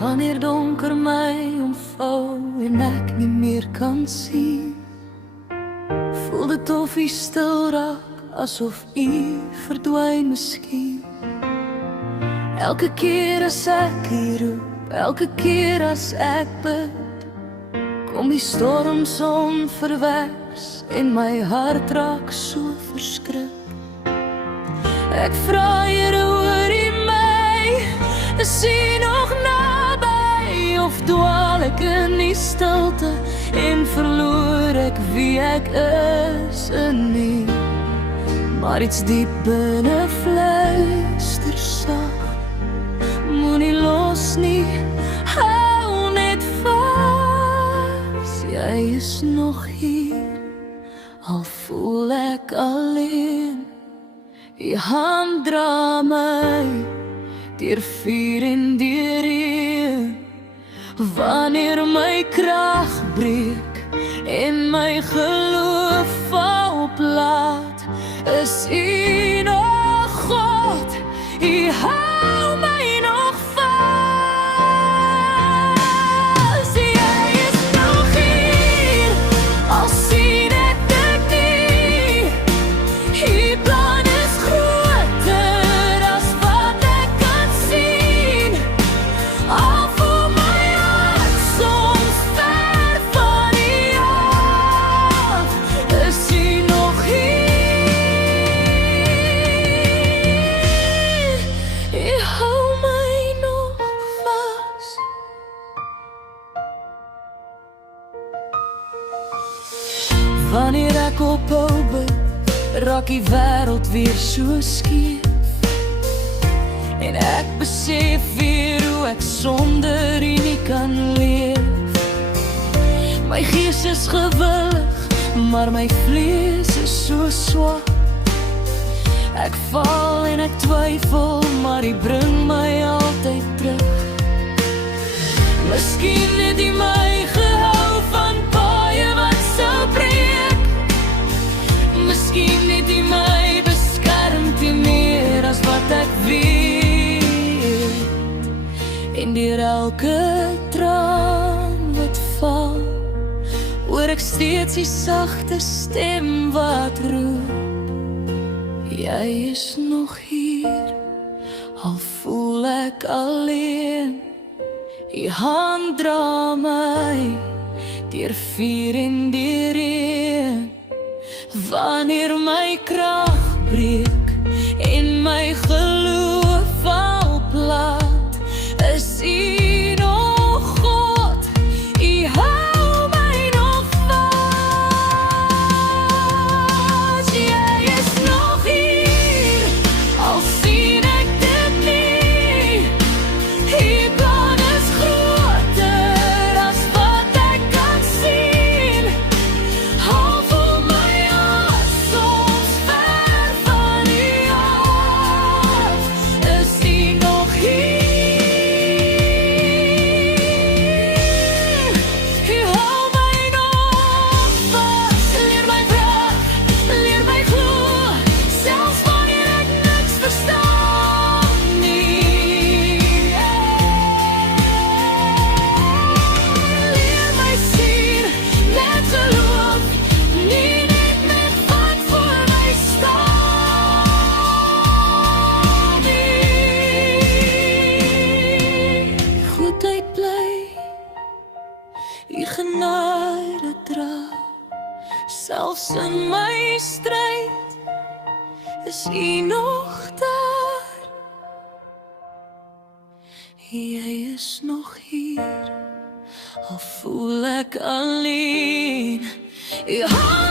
Wanneer donker my omvou en ek nie meer kan sien, voel dit of U stil raak, asof U verdwyn miskien. Elke keer as ek U roep, elke keer as ek bid, kom die storms onverwers en my hart raak so verskrik. Ek vra Here, hoor U my? Is U nog naby? Of dwaal ek in die stilte en verloor ek wie ek is in U? Maar iets diep binne fluister sag, moenie los nie, hou net vas. Jy is nog hier, al voel ek alleen. U hand dra my deur vuur en deur reën. Wanneer my krag breek en my geloof val plat, is U nog God, U hou my nog vas. Jy is nog hier, al sien ek dit nie. U plan is groter as wat ek kan sien. Al voel my hart soms ver van U af, is U nog hier. U hou my nog vas. Wanneer ek ophou bid, raak die wêreld weer so skeef, en ek besef weer hoe ek sonder U nie kan leef. My gees is gewillig, maar my vlees is so swak. Ek val en ek twyfel, maar U bring my altyd terug. Miskien het U my gehou van paaie wat sou breek. Miskien het U my beskerm te meer as wat ek weet. En deur elke traan wat val, hoor ek steeds die sagte stem wat roep. Jy is nog hier, al voel ek alleen. U hand dra my deur vuur en deur reën. Wanneer my krag breek en my geloof val plat, is U nog God, U hou my nog vas. Jy is nog hier, al sien ek dit nie. U plan is groter as wat ek kan sien. Al voel my hart soms ver van U af, is U nog hier. U hou my nog vas. Leer my praat, leer my glo, selfs wanneer ek niks verstaan nie. Leer my sien, net geloof, nie net met wat voor my staan nie. Goedheid bly, U genade dra, selfs in my stryd is U nog daar. Jy is nog hier, al voel ek alleen. U hou